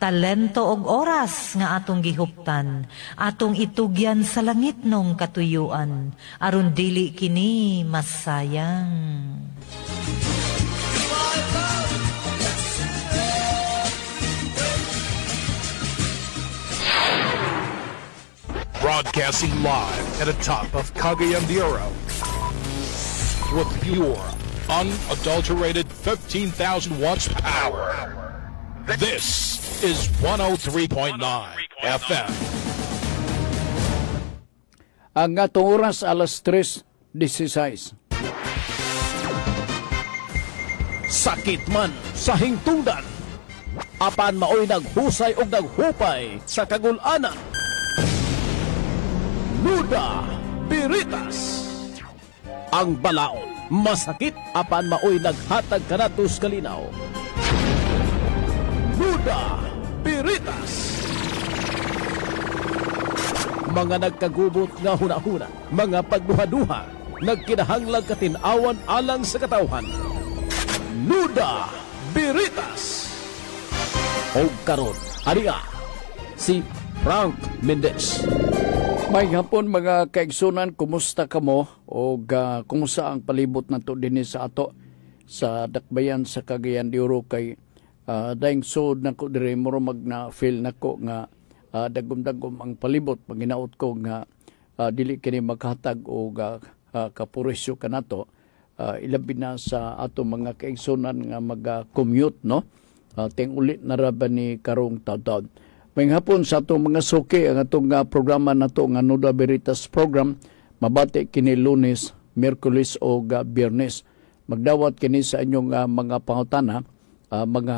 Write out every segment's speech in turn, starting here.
talento og oras nga atong gihuptan, atong itugyan sa langit nung katuyuan, aron dili kini masayang. Broadcasting live at the top of Cagayan de Oro with pure, unadulterated 15,000 watts power. This is 103.9 FM. Ang atong oras alas 3:16. Sakit man sa hingtungdan, apan maoy naghusay og naghupay sa kagul-ana. Nuda Biritas. Ang balaod masakit apan maoy naghatag kanatos kalinaw. Nuda Biritas. Mga nagkagubot nga hunahuna, mga pagduha-duha, nagkinahanglag katinawan alang sa katawhan. Nuda Biritas. O karon, ariya si Frank Mendez. May hapon mga kaigsunan, kumusta kamo? O kumusta ang palibot na to din sa ato sa dakbayan sa Cagayan de Oro kay daing sod na ko dire muro mag na feel nako nga dagom-dagom ang palibot paginaot ko nga dili kini maghatag og kapurisyo kanato ilabi na sa ato mga kaigsunan nga mag-commute no ting ulit na raba ni karong taud-taud. May hapon sa atong mga suki ang atong programa nato nga Nuda Veritas program mabati kini Lunes, Miyerkules o Biyernes. Magdawat kini sa inyong mga pangutana, mga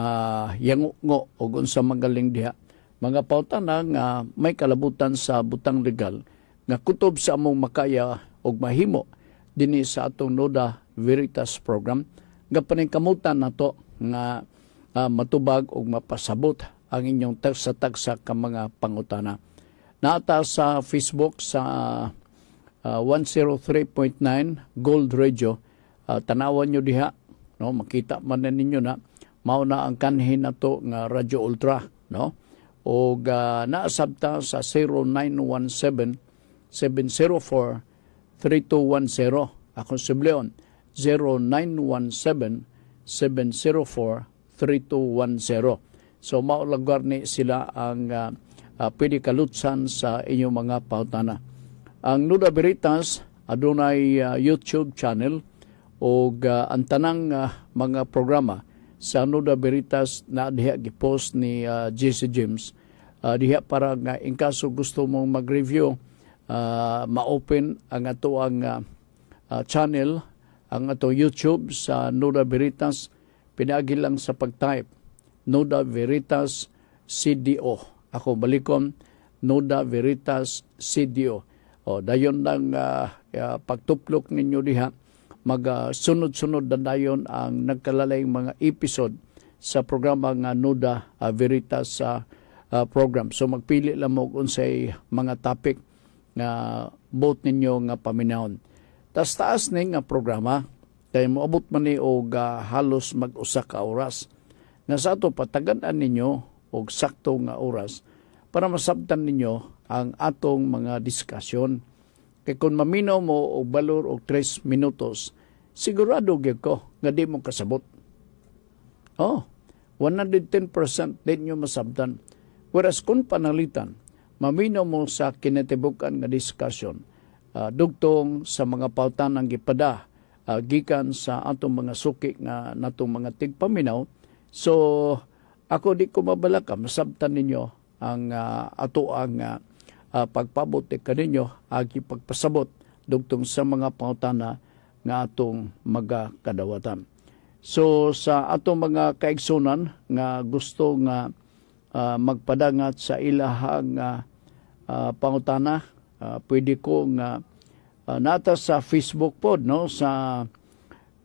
yango o unsa magaling diha. Mga pangutana nga may kalabutan sa butang legal nga kutob sa among makaya og mahimo dinhi sa atong Nuda Veritas program nga paningkamutan nato nga matubag og mapasabot ang inyong tagsa-tagsa ka mga pangutana. Naata sa Facebook sa 103.9 Gold Radio. Tanawan nyo diha, no? Makita man na ninyo na mao na ang kanhin na to nga Radio Ultra, no? O naasabta sa 0917-704-3210. Akong subleon 0917-704-3210. So maulagar ni sila ang pwede kalutsan sa inyong mga pautana. Ang Nuda Veritas adunay YouTube channel o ang tanang mga programa sa Nuda Veritas na diha gipost ni JC James diha para nga in kaso gusto mong mag-review ma-open ang ato ang channel, ang ato YouTube sa Nuda Veritas. Pinagi lang sa pag-type Nuda Veritas CDO. Ako balikon, Nuda Veritas CDO. O dayon lang pagtuplok ninyo diha, sunod-sunod na dayon ang nagkalalay mga episode sa programa nga Nuda Veritas program. So magpili lang mo unsay mga topic nga both ninyo nga paminahon. Taas ni nga programa, kay moabot man ni og halos mag-usa ka oras. Nga sa ato patagan-an ninyo og sakto nga oras para masabtan ninyo ang atong mga diskusyon. Kay kung maminaw mo og balor og 3 minutos, sigurado gyud ko nga di mo kasabot. 110% din nyo masabtan. Whereas kung panalitan, maminaw mo sa kinatibukan nga diskusyon, dugtong sa mga pautan ang gipada, gikan sa atong mga suki nga natong mga tigpaminaw. So, ako di ko mabalaka, masabtan ninyo ang ato ang pagpabot kaninyo, agi pagpasabot, dugtong sa mga pangutana nga atong magkadawatan. So, sa atong mga kaigsunan nga gusto nga magpadangat sa ilahang pangutana, pwede ko nga nata sa Facebook pod, no, sa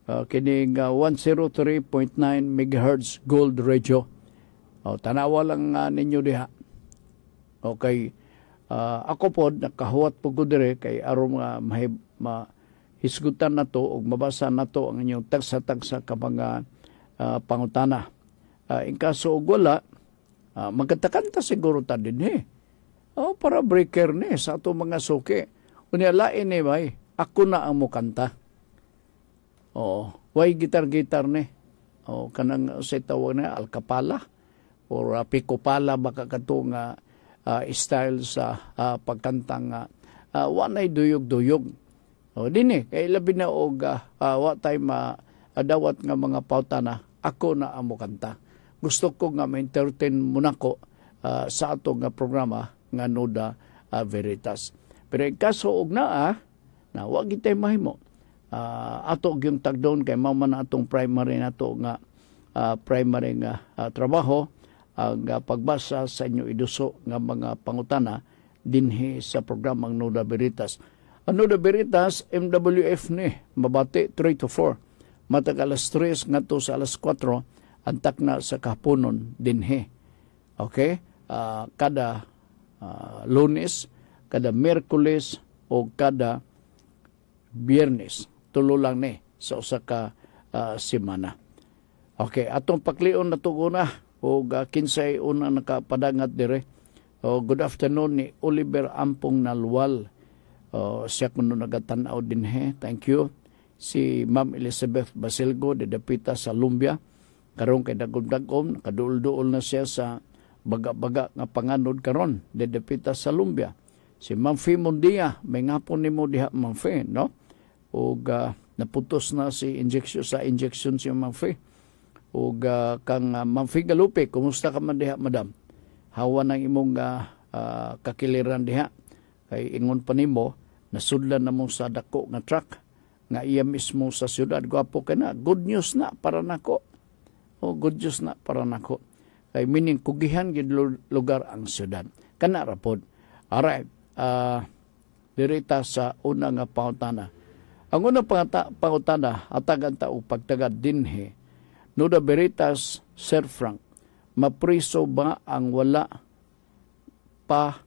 kining 103.9 MHz Gold Radio. Tanawa lang ninyo diha. Okay. Ako po, nakahuwat po ko dire kay aron mahisgutan na to o mabasa na to ang inyong tagsa-tagsa ka mga pangutana. In kaso og wala, magkatakanta siguro ta din para breaker ni sa ato mga suki. Unya lain ni bay, ako na ang mukanta. Way gitar-gitar ni. Kanang sa tawag na alkapala or pikopala baka kato nga style sa pagkantang wanay duyog-duyog. Dini, kay labi na og wa tay dawat nga mga pautana, ako na ang mukanta. Gusto ko nga ma-entertain muna ko sa ato nga programa nga Nuda Veritas. Pero kaso og na wa gitay mahimo. Ato yung tagdoon kay mao man atong primary nato nga primary nga trabaho ang pagbasa sa inyo iduso nga mga pangutana dinhi sa programang Nuda Veritas. Ang Nuda Veritas, MWF ni, mabati 3 to 4. Matag alas 3 nga to sa alas 4, antak na sa kahaponon dinhi. Okay? Kada Lunes, kada Miyerkules, o kada Biyernes. Tulo lang ni sa usa ka semana. Okay, atong paklion na tugo na o kinsay una nakapadangat dire. Good afternoon ni Oliver Ampong Nalwal. Siya kuno nagatanaw dinhi. Thank you. Si Ma'am Elizabeth Basilgo de Dapita sa Lumbia. Karon kay dagom-dagom, kaduol-duol na siya sa baga-baga nga panganod karon de Dapita sa Lumbia. Si Ma'am Fee Mundia, may ngapon nimo diha Ma'am Fee, no? O naputos na si injection si Ma'am Fee. O kang Ma'am Fee Galupe, kumusta ka man diha, madam? Hawa ng imong kakiliran diha. Kay ingon pa nimo, nasudlan na mo sa dako nga truck nga iya mismo sa syudad. Gwapo ka na. Good news na para nako. Good news na para nako. Kay meaning kugihan gid lugar ang syudad. Kana ra pod. Alright. Dirita sa una nga pangutana. Ang unang pangutana atagan ta og pagtagad dinhi. Nuda Veritas, Sir Frank, mapriso ba ang wala pa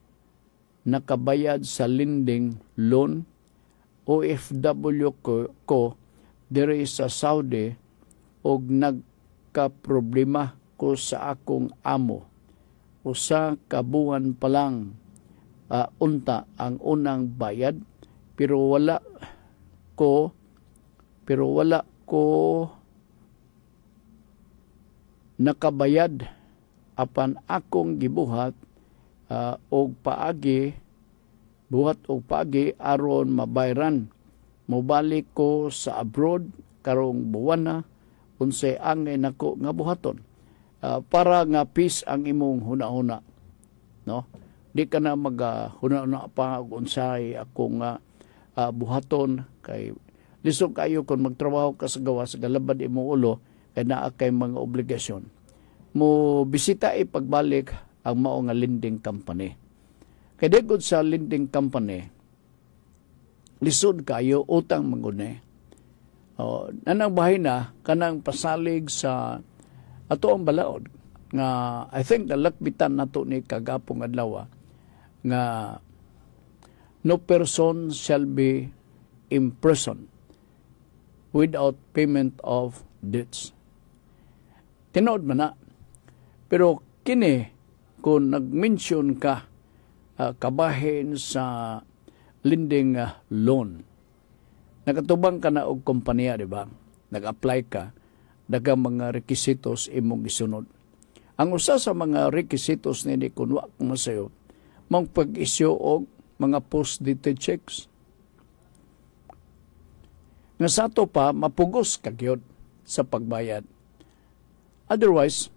nakabayad sa lending loan? OFW ko diri sa Saudi og nagka-problema ko sa akong amo. Usa ka buwan pa lang unta ang unang bayad pero wala ko nakabayad apan akong gibuhat og paagi aron mabayran. Mobalik ko sa abroad karong buwan na unsay angay nako nga buhaton. Para nga peace ang imong huna-huna, no? Di ka na huna-huna pa og unsay akong buhaton kay lisod kayo kung magtrabaho ka sa gawas galabad imong ulo kay naa kay mga obligasyon. Mo bisita pagbalik ang mao nga lending company. Kay degod sa lending company, lisod kayo, utang mangune. Nanang bahay na, kanang pasalig sa ato ang balaod. Nga, I think nalakbitan na to ni kagapong adlaw, nga no person shall be imprisoned without payment of debts. Tinood man na. Pero kini, kung nag-mention ka, kabahin sa lending loan. Nakatubang ka na og kompanya, di ba? Nag-apply ka, daghang mga requisitos imong gisunod. Ang usa sa mga requisitos nini kung wa ko masayo, mong pag-issue og mga post-dated checks. Nga sa to pa, mapugos kagyod sa pagbayad. Otherwise,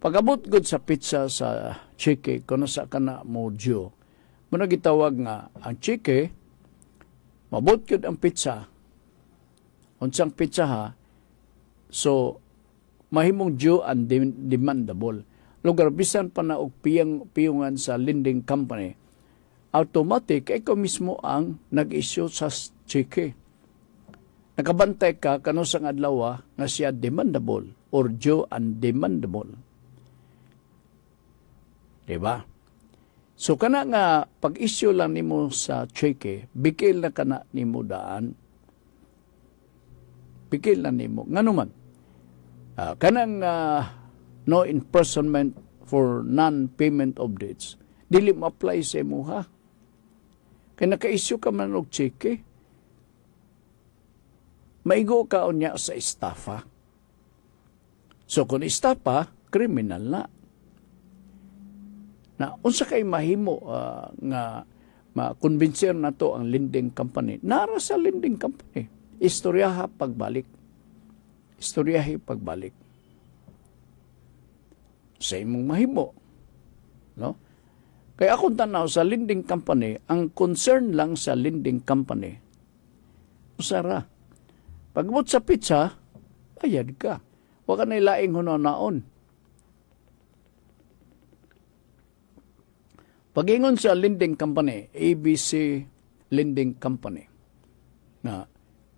pag-abot gud sa pizza sa cheque, kung nasa ka na mo due, muna gitawag nga, ang cheque, mabot gud ang pizza, unsang pizza ha, so, mahimong due and demandable. Lugar, bisan pa na og piyungan sa lending company, automatic, ikaw mismo ang nag-issue sa cheque. Nakabantay ka, kano sang adlaw nga siya demandable or due and demandable. Diba? So, kana nga, pag-issue lang nimo sa cheque, bikil na kana nimo daan. Bikil na nimo. Nga naman, kanang no imprisonment for non-payment of debts, dili ma-apply sa imo ha. Kaya naka-issue ka man og cheque, maigo ka unya sa estafa. So kung estafa, kriminal na. Na unsa kay mahimo nga ma-convincer na to ang lending company. Nara sa lending company. Istoryaha pagbalik. Istoryahi pagbalik. Sa imong mahimo. No? Kaya akong tanaw sa lending company, ang concern lang sa lending company, usara, pagbut sa pizza, bayad ka. Huwag ka na ilaing hunaon. Pagingon sa lending company, ABC Lending Company, na,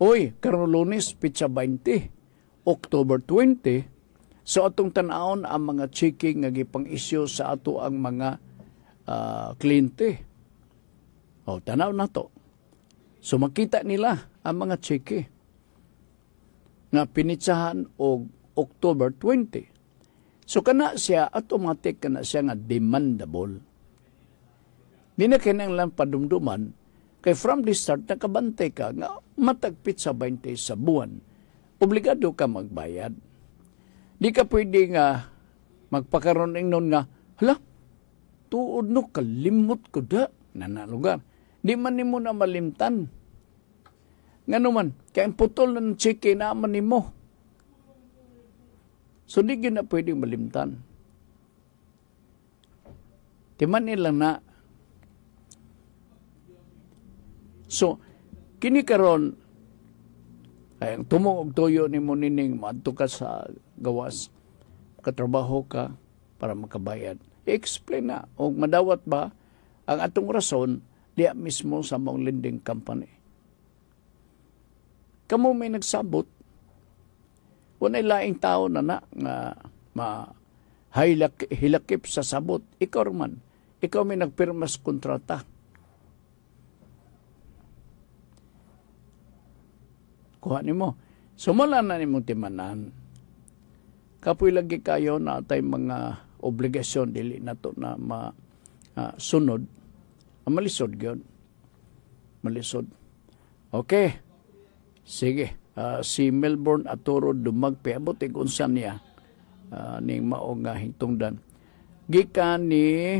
oy, karong Lunes, pizza 20, October 20, so atong tanawon ang mga checking nga gipang-issue sa ato ang mga kliyente. O, tanaw na to. So makita nila ang mga cheque nga pinitsahan og October 20. So kana siya, automatic kana siya nga demandable. Di na kinanglan padumduman, kay from the start, nakabantay ka nga matagpit sa 20 sa buwan. Obligado ka magbayad. Di ka pwede nga magpakaroon ingnon nga, hala, tuod no, kalimot ko da, nanalugar. Di man nimo na malimtan. Nga naman, kaya putol ng cheque naman nimo. So di na pwede malimtan. Timan nila na. So, kini karon ay tumong og tuyo ni mo nining maadto ka sa gawas, katrabaho ka para makabayad. I-explain na, o madawat ba ang atong rason diya mismo sa mong lending company. Kamu may nagsabot, walay laing tao na nga hilakip sa sabot. Ikaw man, ikaw may nagpirma sa kontrata. Kuha ni mo. Sumala na ni mong timanan. Kapoy lagi kayo na atay mga obligasyon dili na to na sunod. Malisod yun. Malisod. Okay. Sige. Si Melbourne Atoro dumagpiabot unsan niya ning mao nga hingtungdan. Gikan ni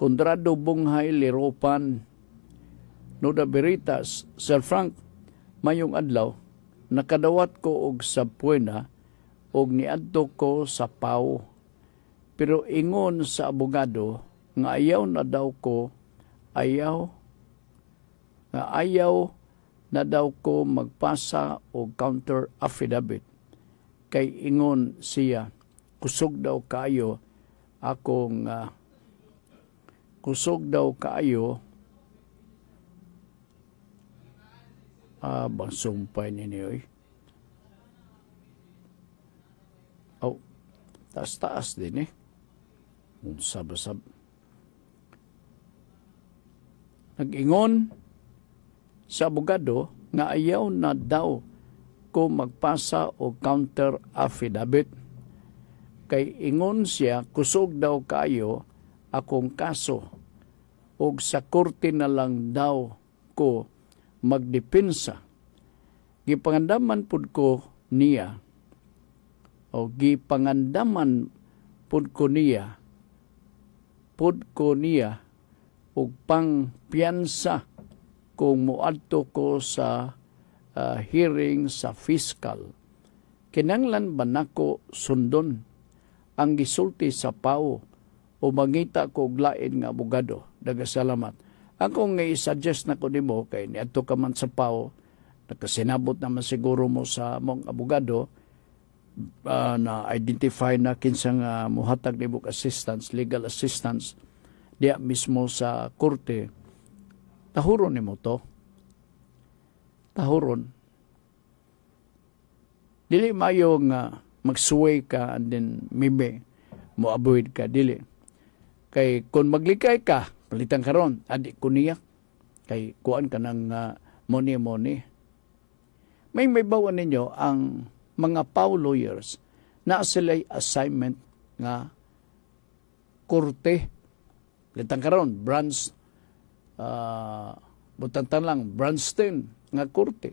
Condrado Bunghay Liropan, Nuda Veritas, Sir Frank, mayong adlaw, nakadawat ko og sa Buena og niadto ko sa Pau. Pero ingon sa abogado nga ayaw na daw ko magpasa og counter affidavit. Kay ingon siya, kusog daw kayo bang sumpay ninyo eh. Taas-taas din eh. Sab-sab. Nag-ingon sa abogado nga ayaw na daw ko magpasa o counter affidavit. Kay ingon siya, kusog daw kayo akong kaso og sa korte na lang daw ko magdepensa. Gipangandaman pud ko niya og pangpiyansa kung muadto ko sa hearing sa fiscal. Kinanglan ba nako sundon ang gisulti sa Pau o mangita ko og lain nga abogado? Dagasalamat. Ako nga i-suggest na ko nimo kay niadto ka man sa Pau, nakasinabot naman siguro mo sa mong abogado na identify na kinsang muhatag nimo assistance, legal assistance diya mismo sa korte. Tahuron nimo to. Tahuron. Dili mayo nga magsuway ka and then maybe mo avoid ka, dili. Kay kung maglikay ka, palitan karon, adik ko niya. Kay kuan ka ng money. May bawa ninyo ang mga Pau lawyers na sila'y assignment nga korte. Litang karon butantan lang, Branston nga korte.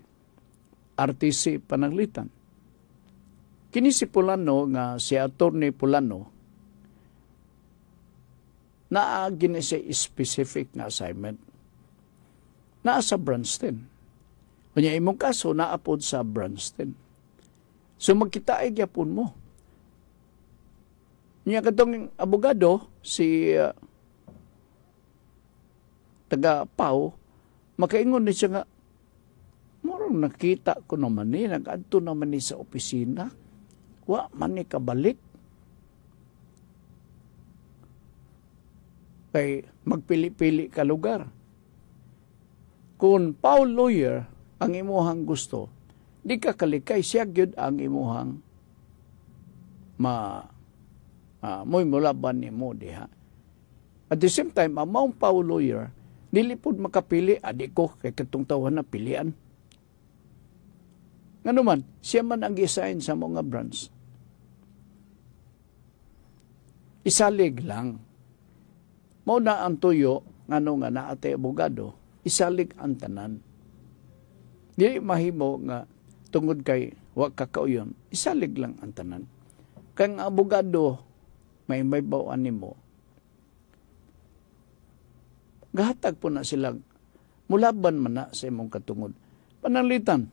RTC Panaglitan. Kini si Pulano nga si Attorney Pulano naa gini siya specific nga assignment. Naa sa Branston. Kunya imong kaso naapod sa Branston. So magkitaay gyapon mo. Niya katong abogado si taga Pau makaingon ni siya nga murang nakita ko naman ni nag-adto naman ni sa opisina. Wa man ni kabalik. Kay magpili-pili ka lugar. Kung Pau lawyer ang imuhang gusto, di ka kalikay siya gyud ang imuhang mo'y mulaban ni mo diha. At the same time, ang maong Pau lawyer, dili pod makapili, adi ko, kay katong tawahan na pilian. Nga naman, siya man ang gisahin sa mga branch. Isalig lang. Mao na ang tuyo, nga naate abogado, isalig ang tanan. Dili mahimo nga tungod kay wa kakauyon, isalig lang ang tanan. Kang abogado, may bawaan nimo. Gahatag po na sila, mulaban man na sa imong katungod. Pananglitan,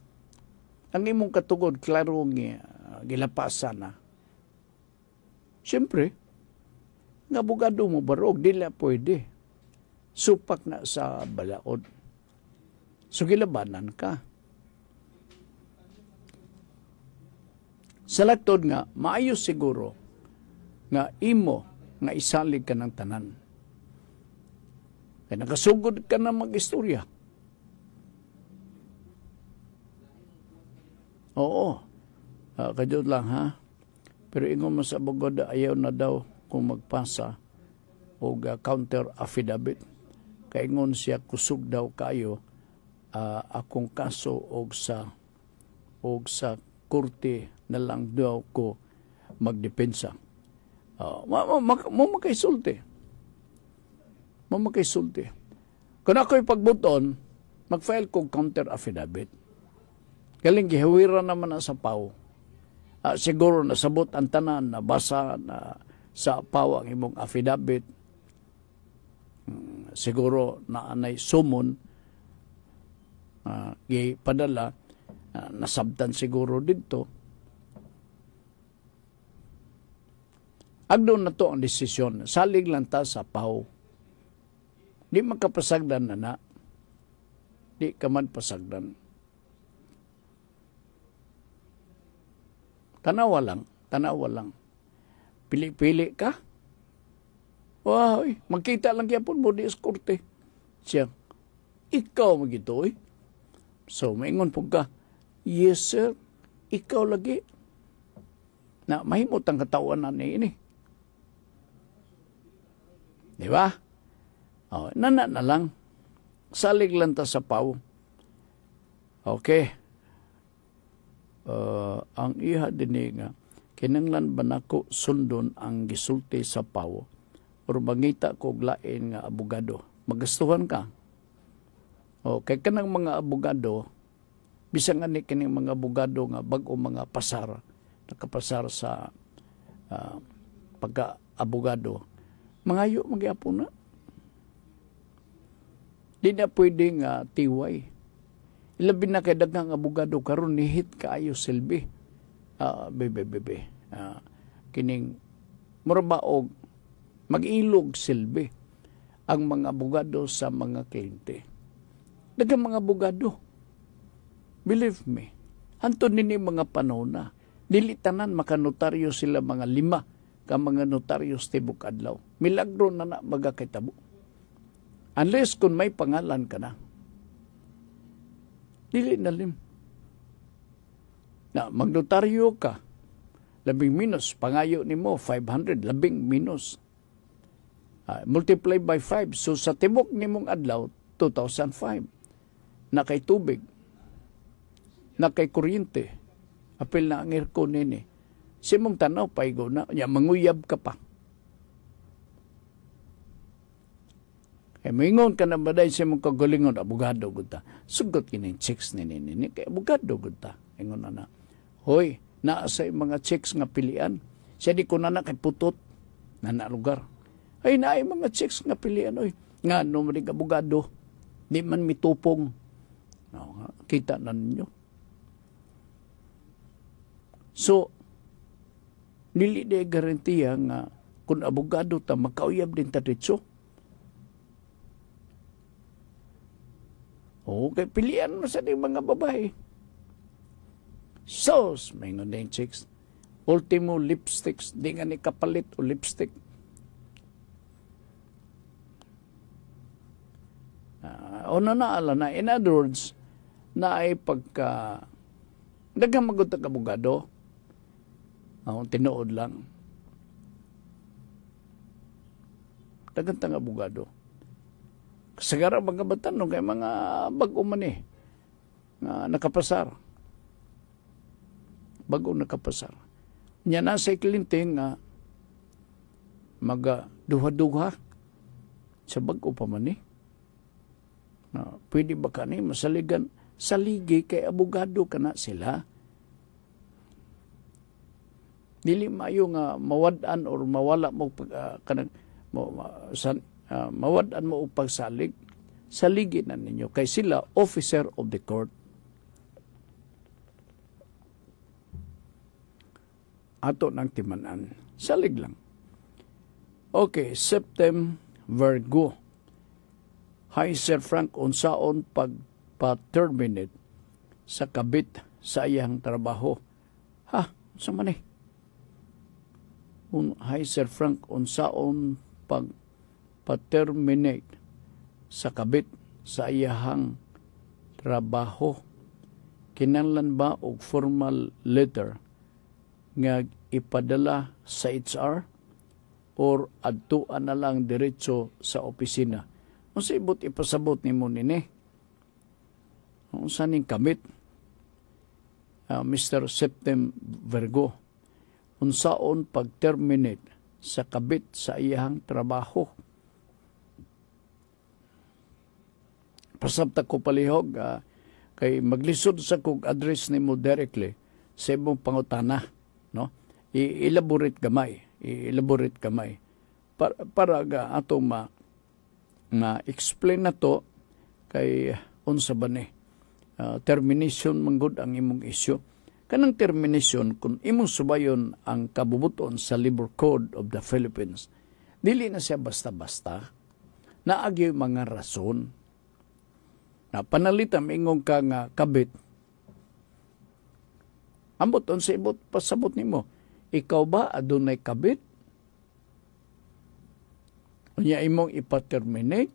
ang imong katungod, klaro gilapasan na. Siyempre, nga abogado mo barog, dila pwede. Supak na sa balaod. So, gilabanan ka. Sa latod nga, maayos siguro nga imo nga isalig ka ng tanan. Kaya nakasugod ka na mag-istorya. Oo. Kadyo lang ha. Pero ingon mo sa abogado, ayaw na daw kung magpasa o counter affidavit. Kaya ingon siya kusog daw kayo akong kaso o sa korte na lang daw ko magdepensa. Mo makaisulti. Kung ako'y pagbuton, mag-file ko counter affidavit. Galing gihawiran naman na sa Pau. Siguro nasabot ang tanan, nabasa na sa Pau ang imong affidavit. Siguro na anay sumon, gipadala, nasabtan siguro dito. Agdo na to ang desisyon. Salig lang ta sa Pau. Di makapasagdan na. Di ka man pasagdan. Tanawa lang. Pili-pili ka. Wow, magkita lang kaya po mo di eskorte. Siya, ikaw magito eh. So, maingon po ka, yes sir, ikaw lagi. Na mahimot ang katawan na ini. Di ba? Nana na lang. Salig lang ta sa Pau. Okay. Ang iha din nga, kinanglan ba nako sundon ang gisulti sa Pau o mangita ko lain nga abogado. Magastuhan ka. Kay kanang mga abogado, bisang ani kining mga abogado nga bag-o mga pasar, nakapasar sa pagka-abogado, mangayo magyapon na. Di na pwede nga tiway. Ilabi na kay daghang abogado karon nihit kaayo silbi. Kining murabaog mag-ilog silbi ang mga abogado sa mga kliyente. Daghang mga abogado. Believe me. Anton nini mga panahon na. Dili tanan makanotaryo sila mga 5 ka mga notaryos tibok adlaw. Milagro na magakitabo. Unless kung may pangalan ka na. Dili na lim. Na magnotaryo ka, labing minus, pangayo ni mo, 500, labing minus. Multiply by 5. So sa tibok ni mong adlaw, 2,005. Na kay tubig, na kay kuryente, apil na ang aircon nini. Si mong tanaw, paigo na, manguyab ka pa. Mingon ka na baday sa mong kagalingon, abogado gud ta. Sugot kini chicks ni kay abogado gud ta. Ingon na. Hoy, naa sa mga chicks nga pilian. Siya di ko na kay putot na lugar. Ay naay mga chicks nga pilian oy. Nga no man abogado, di man mitupong. No, kita na ninyo. So, dili de garantiya nga kung abogado ta makauyab din ta dito. Okay, pilihan mo sa mga babae. Sos, may nga din chicks. Ultimo lipsticks, di nga ni kapalit o lipstick. Una na ala na, in other words, na ay pagka daghang magutag abogado, tinuod lang. Daghang abogado. Sagara mga batan kay mga bag-o man nga nakapasar. Bag-o nakapasar. Nya na sa iklinting nga duha-duha sa bag-o pa man na pwede ba kani masaligan saligi kay abogado kana sila. Dili mayo nga mawad-an or mawala mo mawad-an mo upang salig, saligi na ninyo. Kay sila, officer of the court. Ato ng timanan. Salig lang. Okay, Septem Virgo. Hi, Sir Frank, unsaon pagpa-terminate sa kabit sa iyang trabaho. Ha? Sa man Hi, Sir Frank, unsaon pagpa-terminate sa kabit sa iyahang trabaho. Kinahanglan ba og formal letter nga ipadala sa HR or adtuan na lang diretso sa opisina? Unsa ibot ipasabot nimo nini? Unsa ning kamit? Mr. Septem Virgo, unsaon pag-terminate sa kabit sa iyang trabaho? Pasabta ko palihog, kay maglisod sa kog address nimo directly sa imong pangutana, no? I-elaborate gamay, para ga ato explain na to kay unsa ba ni termination manggod ang imong issue. Kanang termination kung imong subayon ang kabubuton sa Labor Code of the Philippines, dili na siya basta-basta. Naagi mga rason na panalitan ingong ka nga kabit. Ambot on sa ibot pasabot nimo, ikaw ba adunay kabit? Unya imong ipa-terminate?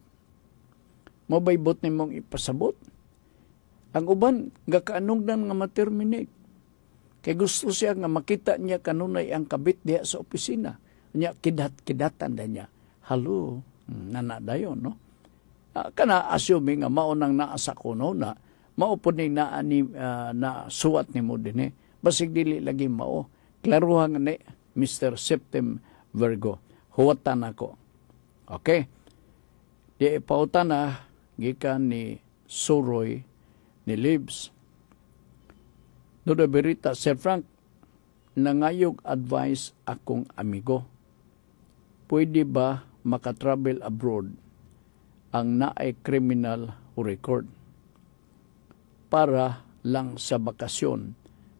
Mabaybot nimong ipasabot? Ang uban gakaanungdan nga ma-terminate. Kay gusto siya nga makita niya kanunay ang kabit diya sa opisina. Unya kidatan niya. Halo, nanadayon, no? Kana assuming nga maunang naasa kuno na maupuning na suwat ni mo din basig dili lagi mao. Klaruhan ni Mr. Septem Virgo. Huwatan ako. Okay? Di ipautan na gikan ni Suroy ni Libs. Noda berita, Sir Frank, nangayog advice akong amigo. Pwede ba makatravel abroad ang naay criminal record para lang sa bakasyon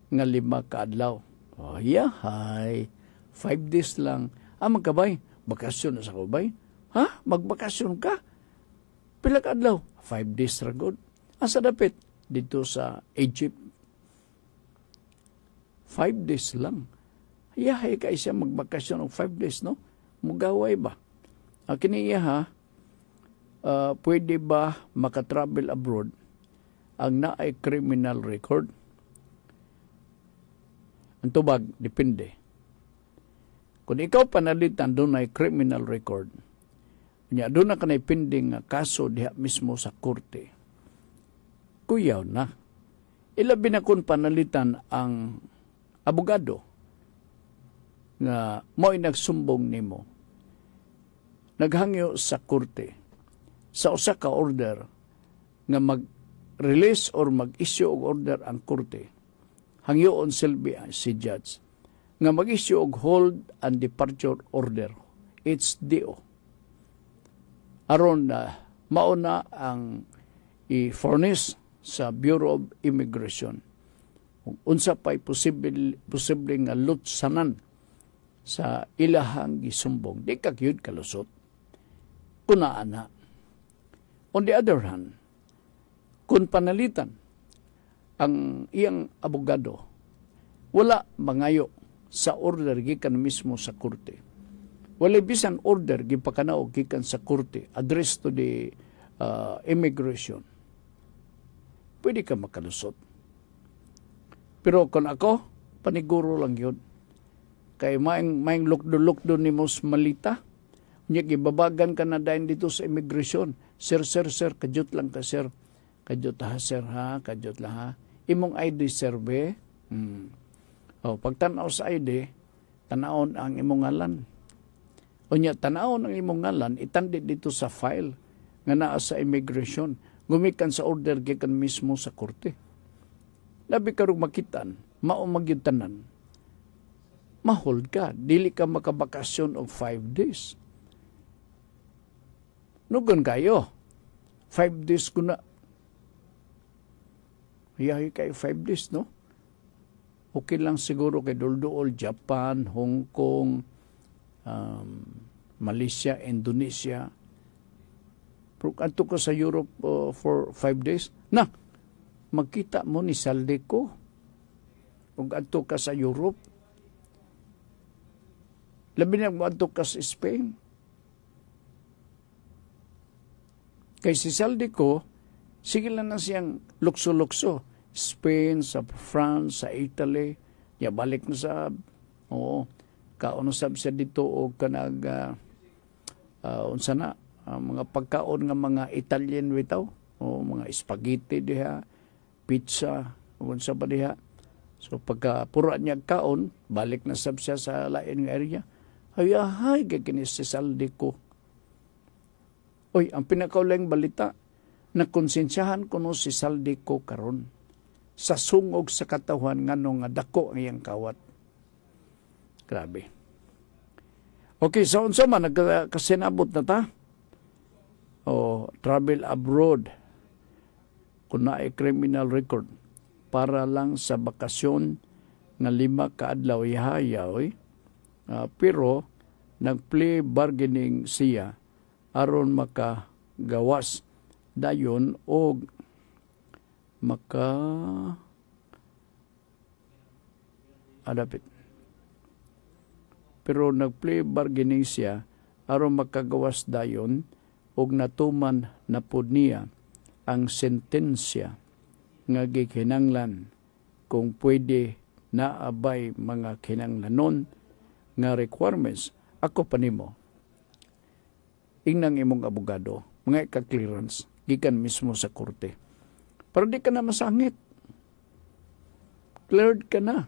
nga 5 ka adlaw? Oh, yahay. 5 days lang. Magkabay, bakasyon na sa kubay. Ha? Magbakasyon ka? Pila ka adlaw? 5 days ra gud. Asa dapit? Dito sa Egypt. 5 days lang. Yahay ka siya magbakasyon ng 5 days, no? Mugaway ba? Kini iya pwede ba makatravel abroad ang naay criminal record? Ang tubag, depende. Kung ikaw panalitan doon ay criminal record, doon na ka na pending kaso diha mismo sa korte, kuyaw na. Ilabi na kung panalitan ang abogado nga mo'y nagsumbong nimo, naghangyo sa korte, sa usa ka order nga mag-release or mag-issue og order ang korte, hangyoon silbi si judge nga mag-issue og hold and departure order, HDO. Aron mauna ang i-furnish sa Bureau of Immigration kung unsa pa'y posible nga lutsanan sa ilahang gisumbong. Di ka kyud kalusot. Kunaan na. On the other hand, kung panalitan ang iyang abogado, wala mangayo sa order gikan mismo sa korte. Wala bisan order gipakanaog gikan sa korte, address to the immigration. Pwede ka makalusot. Pero kung ako, paniguro lang yun. Kay maing lukdo-lukdo ni mos malita, niya gibabagan ka na dahil dito sa immigration. Sir, kadyot lang ka, sir. Kadyot ha, sir, ha? Kadyot lang, ha? Imong ID, sir, be? Pag tanaw sa ID, tanawon ang imong ngalan. O niya, tanawon ang imong ngalan, itandi dito sa file nga naa sa immigration. Gumikan sa order gikan mismo sa korte. Labi karong makitan, maumagyud tanan. Mahold ka, dili ka makabakasyon og 5 days. Nugon kayo, 5 days ko na. Hiyahi kayo 5 days, no? Okay lang siguro kay Dulduol, Japan, Hong Kong, Malaysia, Indonesia. Pero kanto ka sa Europe for 5 days, na, magkita mo ni salde ko. Kung kanto ka sa Europe, labi na kanto ka sa Spain. Kay si salde ko, sige lang na siyang lukso-lukso. Spain, sa France, sa Italy, ya balik na sa, kaon sab siya dito o kanag, unsa na, mga pagkaon nga mga Italian bitaw, o mga spaghetti diha, pizza, unsa ba diha. So pagka pura niya kaon, balik na sab siya sa lain nga area. Hay kay kini si salde ko. Oy, ang pinakaulang balita, nakonsensyahan ko no si salde ko karon sa sungog sa katawan ngano nga dako ang iyang kawat. Grabe. Okay, so unsa man nagkasinabot na ta? Travel abroad kung naay criminal record para lang sa bakasyon nga 5 ka adlaw ihayaw. Pero nag-plea bargaining siya aron makagawas dayon og adapit. Pero nag-plea bargaining siya aron makagawas dayon og natuman na pud niya ang sentensya nga gikinanglan kung pwede naabay mga kinanglanon nga requirements. Ako pa nimo, ingnang imong abogado, mga ika-clearance, gikan mismo sa korte. Pero di ka na masangit. Cleared ka na.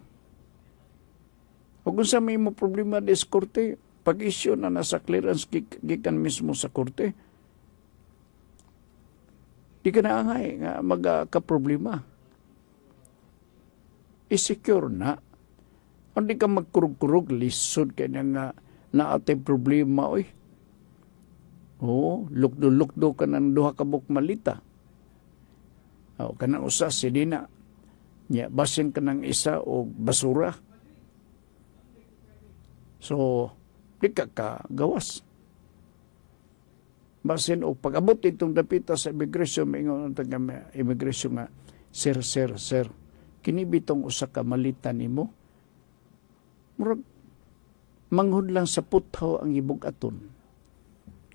O kung sa may mo problema des korte, pag-issue na nasa clearance gikan mismo sa korte, di ka na angay nga magka-problema. I-secure na. Hindi ka magkurug-kurug, lisod ka na nga na atay problema, oy. Lukdo-lukdo ka ng duha ka buk malita. Kanang usa, sidina. Basin ka ng isa o basura. So, di ka gawas. Basin o pag-abot itong dapita sa immigration, maingon ang immigration nga, Sir, kinibitong usa ka malita nimo. Murag, manghud lang sa puthaw ang ibog aton.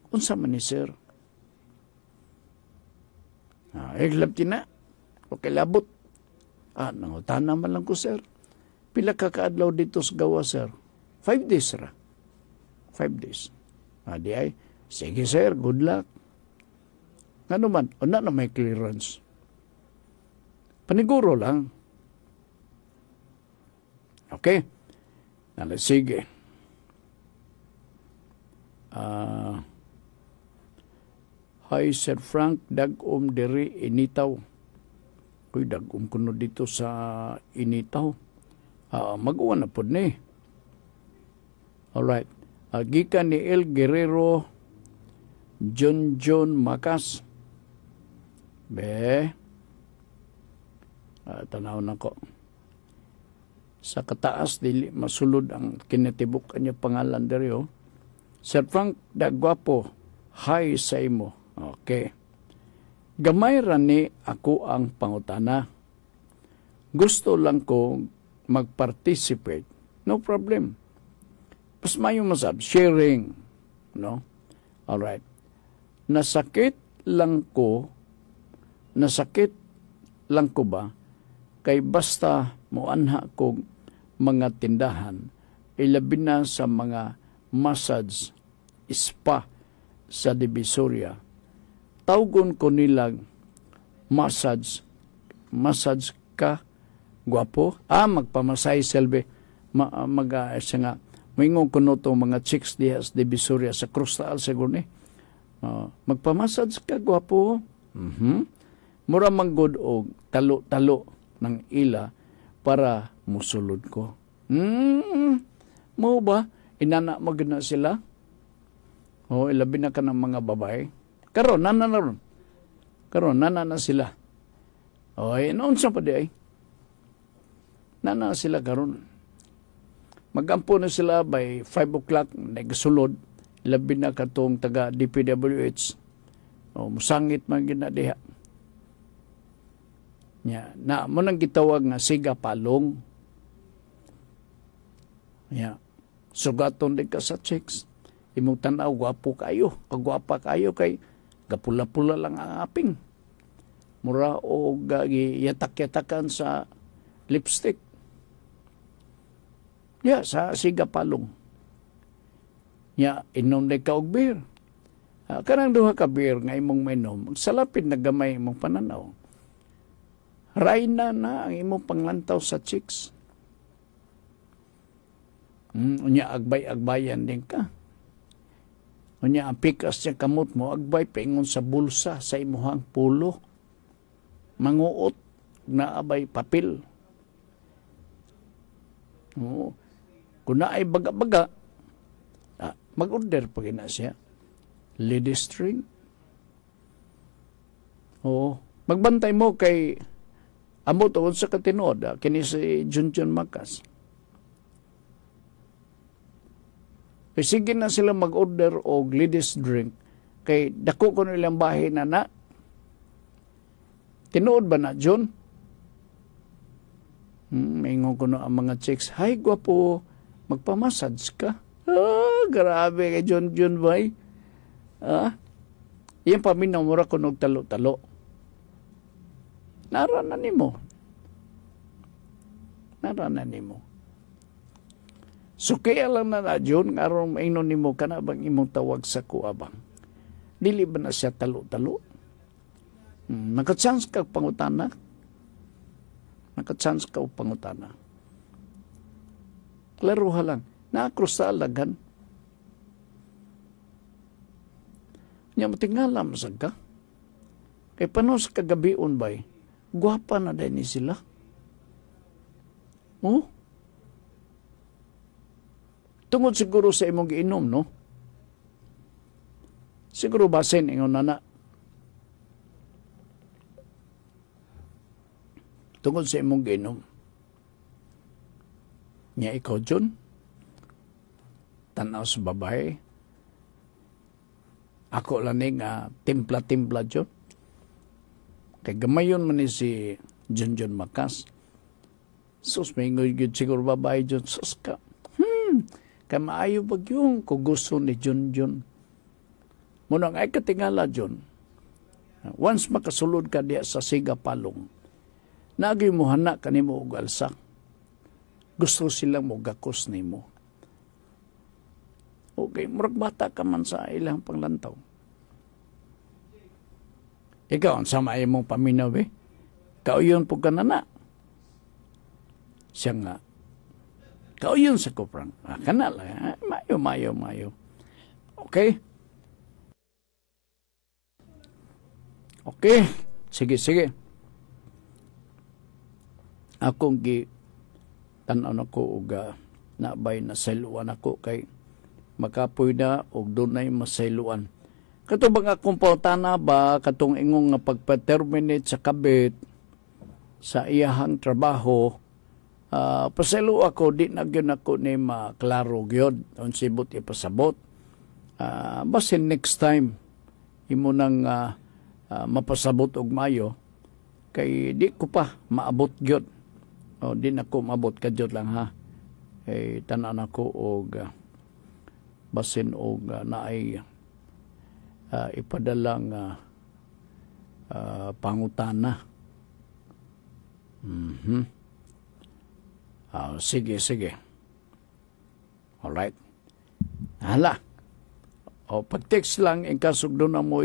Unsa man ni sir? Iglab tina. Okay, labot. Nangutana man lang ko, sir. Pila ka kaadlaw dito sa gawa, sir? 5 days ra. 5 days. Di ay, sige, sir, good luck. Ano man, na may clearance. Paniguro lang. Okay? Sige. Hi, Sir Frank, dagom diri initaw. Kuy dagom kuno dito sa initaw. Mag-uwan na po ni. Alright. Gikan ni El Guerrero, John Macas. Tanaw na ko. Sa kataas, dili masulod ang kinatibuk niya pangalan diri. Sir Frank, dagwapo. Hi sa imo. Okay. Gamay rani ako ang pangutana. Gusto lang ko mag-participate. No problem. Pas mayo masab, sharing. No? Alright. Nasakit lang ko ba kay basta moanha ko mga tindahan, ilabi na sa mga massage spa sa Divisoria. Tawgon ko nilang massage ka, gwapo. Magpamasay selbe. Nga, mayngong ko no mga chicks diha sa Divisoria sa Crustal siguro ni. Magpamassage ka, gwapo. Mura manggod og talo-talo ng ila para musulod ko. Mo ba? Inana magna sila? Ilabi na ka ng mga babae. Karon, nana na sila. Noon sa pa di ay. Nana sila karon. Magampo na sila by 5 o'clock, nagsulod. Ilabi na katong taga DPWH. Musangit man ginadiha. Na mo nang gitawag nga siga palong. Sugaton din ka sa chicks. Imong tanaw, gwapo kayo. Kagwapa kayo kay gapula-pula lang ang aping. Mura o yatak-yatakan sa lipstick. Sa siga palong. Inom na ka og beer. Kanang duha ka beer nga imong mainom, salapin na gamay imong pananaw. Rayna na ang imong panglantaw sa chicks. Unya agbay-agbayan din ka. Unya ang pikas niya kamot mo, agbay pengon sa bulsa sa imuhang pulo. Manguot na abay papel. Kung na ay baga-baga, mag-order pa gina siya. Ladies drink. Magbantay mo kay amo tuod sa katinood, kini si John Macas. Kay sige na sila mag-order og ladies drink kay dako ko nilang bahay na. Tinuod ba na, John? Maingon ko na ang mga chicks, "Hi, gwapo, magpamassage ka?" Grabe kay John bay. Iyang paminaw mura ko ng talo-talo. Naranan nimo. So kaya lang na John, aron maingon nimo kana bang imong tawag sa kuabang. Dili ba na siya talo-talo? Naka-chance ka pangutana. Klaro lang. Na-cross sa alagan. Nya matingalam sa ka. Kay paano sa kagabion bay, gwapa na din ni sila. Tungod siguro sa imong giinom, no? Siguro basin ingon nana. Tungod sa imong giinom. Nya ikaw, John, tanaw sa babae. Ako lang nga timpla-timpla, John. Kay gamayon man ni si John Macas. Sus, may ngod siguro babae, John. Sus ka. Kay maayo pag yung kugusto ni John. Munang ay katingala, John. Once makasulod ka diya sa siga palong, nagay mo hana ka ni mo og alsak. Gusto silang mo gakos ni mo. Okay, murag bata ka man sa ilang panglantaw. Ikaw, ang sama mong paminaw, kauyon po ka na. Siya nga, kauyon sa kuprang. Kanala, mayo. Okay? Okay, sige. Akong tanaw na ko og nabay na sayluan ako kay makapoy na og dunay masayluan. Katubang akong pautana ba katong ingong nga pagpa-terminate sa kabit sa iyahang trabaho, pasaylo ako di na gyud ako ni maklaro gyud unsibot ipasabot. Basin next time imo nang mapasabot og mayo kay di ko pa maabot gyud. O di na ko maabot kadyot lang ha. Tanan ako og basin og naay ipadalang pangutana. Sige. Alright. Hala. Pag-text lang in kasugdo na mo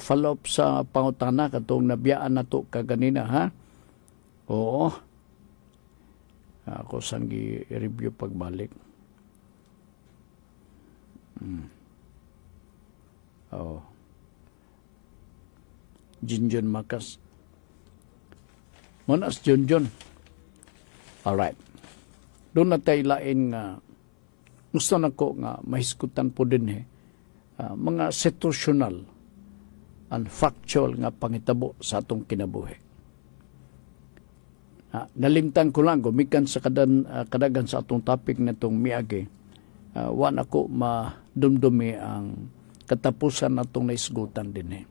follow up sa pangutana katong nabiyaan na to kaganina ha. Oo. Ako sang i-review pagbalik. Junjun Makas. Monas Junjun. Alright. Doon na tayo lain nga gusto na ko nga mahiskutan po din mga situational and factual nga pangitabo sa atong kinabuhi. Nalimtan ko lang, gumikan sa kadagan sa atong topic na itong miagi. Wan ako madumdumi ang katapusan na itong naisgutan din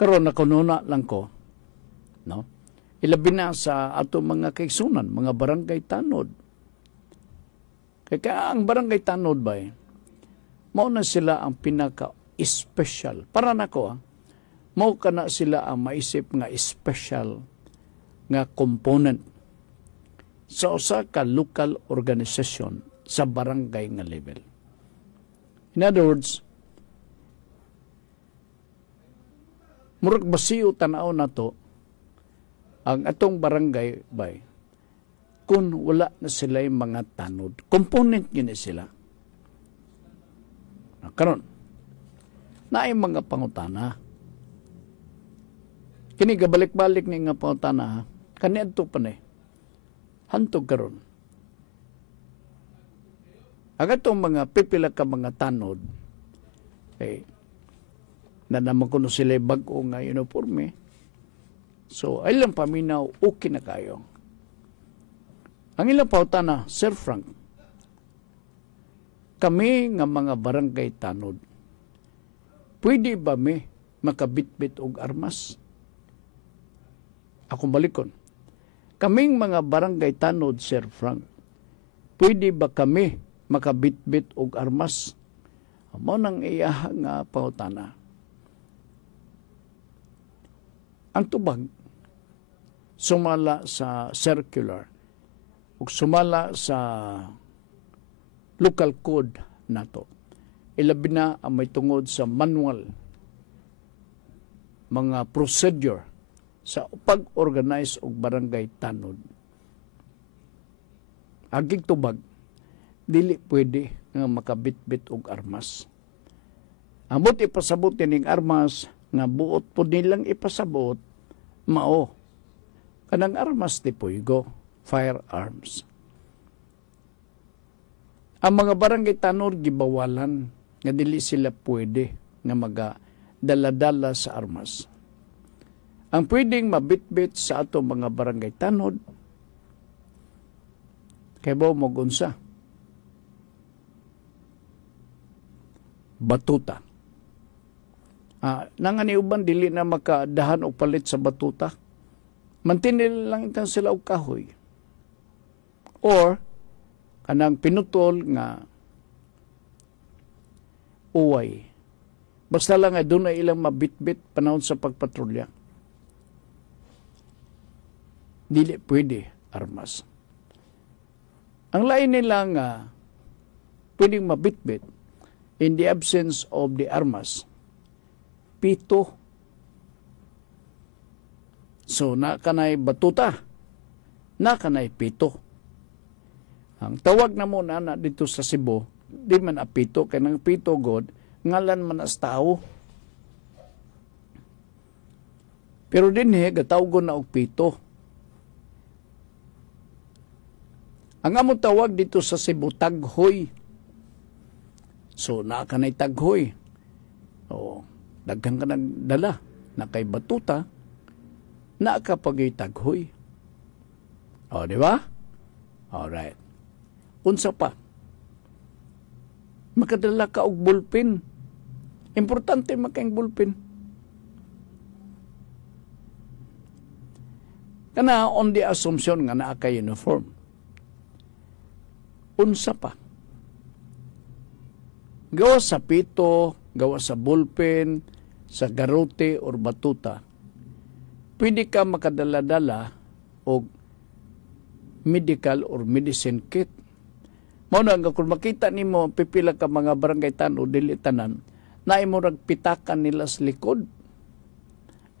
Karon nakununa lang ko, no? Ilabi na sa atong mga kaigsunan, mga barangay tanod. Kaya ang barangay tanod ba mauna sila ang pinaka-special. Para nako mao kana sila ang maisip nga special nga component sa usa ka local organization sa barangay nga level. In other words, murag basiyo tanaw na to ang atong barangay bay kung wala na sila yung mga tanod. Component yun sila. Karon, na ay mga pangutana. Kini gabalik-balik ni nga pangutana, kaniadto pa ni. Hantog karon. Agatong mga pipila ka mga tanod, na naman kuno sila bag-o nga uniforme. So, ay lang paminaw, okay na kayo. Ang ilang pangutana, Sir Frank, kami nga mga barangay tanod, pwede ba mi makabitbit og armas? Akong balikon. Kaming mga barangay tanod, Sir Frank, pwede ba kami makabitbit og armas? Amo nang iya nga pangutana. Ang tubag, sumala sa circular, ug sumala sa local code nato. Ilabi na ang may tungod sa manual, mga procedure sa pag-organize og barangay tanod. Aging tubag, dili pwede nga makabitbit og armas. Ambot ipasabot ning armas nga buot po nilang ipasabot mao kanang armas di puygo, firearms. Ang mga barangay tanod gibawalan nga dili sila pwede nga magadala-dala sa armas. Ang pwedeng mabitbit sa ato mga barangay tanod kay bao magunsa. Batuta. Nangani uban dili na makadahan og palit sa batuta. Mantinil lang ikan sila og kahoy. Or kanang pinutol nga uway. Basta lang ay doon ay ilang mabitbit panahon sa pagpatrolya. Dili pwede armas. Ang lain nila nga pwedeng mabitbit in the absence of the armas, pito. So, nakanay batuta, nakanay pito. Ang tawag na mo na dito sa Cebu, di man apito, kaya ng pito god, ngalan man as tao. Pero dinhi gatawgon na og pito. Ang among tawag dito sa Cebu, taghoy. So, naa ka na'y taghoy. O, daghang ka nagdala na kay batuta, naa ka pagay taghoy. O, di ba? Alright. Unsa pa? Makadala ka og bulpin. Importante makaing bulpin. Kana on the assumption nga naa ka uniform. Unsa pa? Gawa sa pito, gawa sa bulpen, sa garote or batuta, pwede ka makadala-dala o medical or medicine kit. Mao na nga kung makita nimo pipila ka mga barangay o dili tanan, na imo pitakan nila sa likod.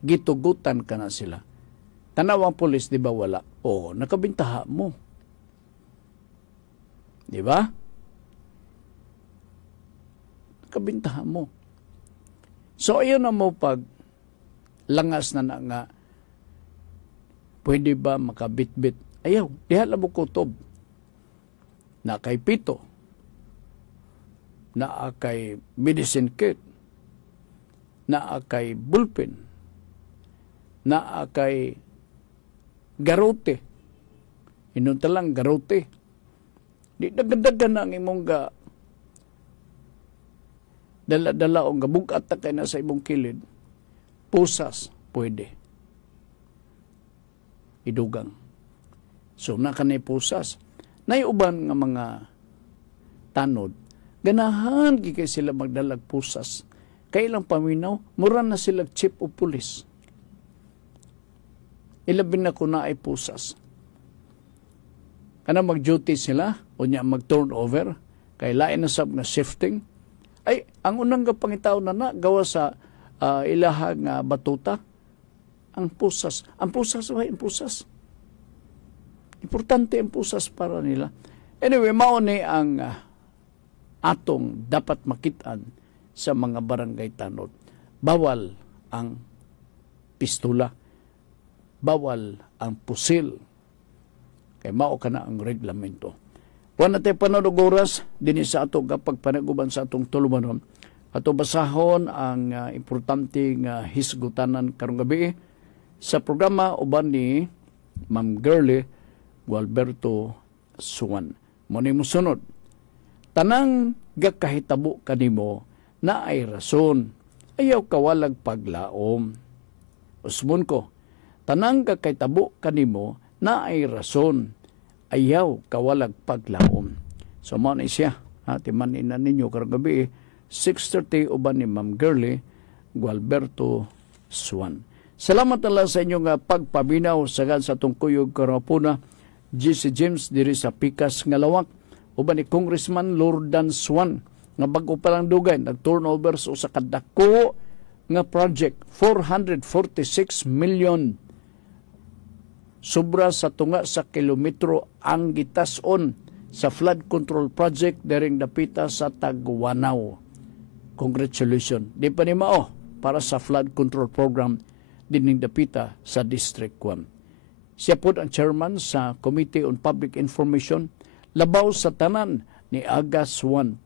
Gitugutan ka na sila. Tanawang pulis, di ba wala? Oo, nakabintaha mo. Di ba? Nakabintaha mo. So, ayun na mo pag langas na nga, pwede ba makabitbit? Ayaw, diha lang mo kutob. Na kay pito. Na kay medicine kit. Na kay bulpen. Na kay garote. Inunta lang garote. Di dagdagan na ang imong dala-dala o gabugat na kayo na sa imong kilid. Pusas, pwede. Idugang. So, nakanay pusas. Naiuban nga mga tanod, ganahan kay sila magdalag pusas. Kailang paminaw, mura na sila chief o pulis. Ilabing na ko na ay pusas. Kana mag-duty sila, o niya mag-turnover, kay lain na sab na shifting. Ay, ang unang pangitaw na gawa sa ilahang batuta, ang pusas. Ang pusas, ang pusas. Importante ang pusas para nila. Anyway, mauni ang atong dapat makitaan sa mga barangay tanod. Bawal ang pistola. Bawal ang pusil. Kay mao ka na ang reglamento. Wala natin panonog oras din sa ato kapag panaguban sa atong tulumanon. Ato basahon ang importanteng hisgutanan karong gabi sa programa uban ni Ma'am Girlie Gualberto Suwan. Muna mo sunod. Tanang gakahitabo kanimo na ay rason. Ayaw kawalag paglaom. Usmon ko. Tanang gakahitabo kanimo na ay rason. Ayaw kawalag paglaom. So mo na siya. Timanin na ninyo karong gabi 6:30 uban ni Ma'am Girlie Gualberto Suwan. Salamat Allah sa inyong pagpabinaw sagad sa tungkuyog karapuna. GC James diri sa Pikas nga Lawak uban ni Congressman Lordan Swan nga bago pa lang dugay nag-turnover sa kadako nga project 446 million sobra sa tunga sa kilometro ang gitas-on sa flood control project daring dapita sa Tagwanaw. Congratulations. Di pa ni mao para sa flood control program dining dapita sa District 1. Siya po ang chairman sa Committee on Public Information labaw sa tanan ni Agas 1.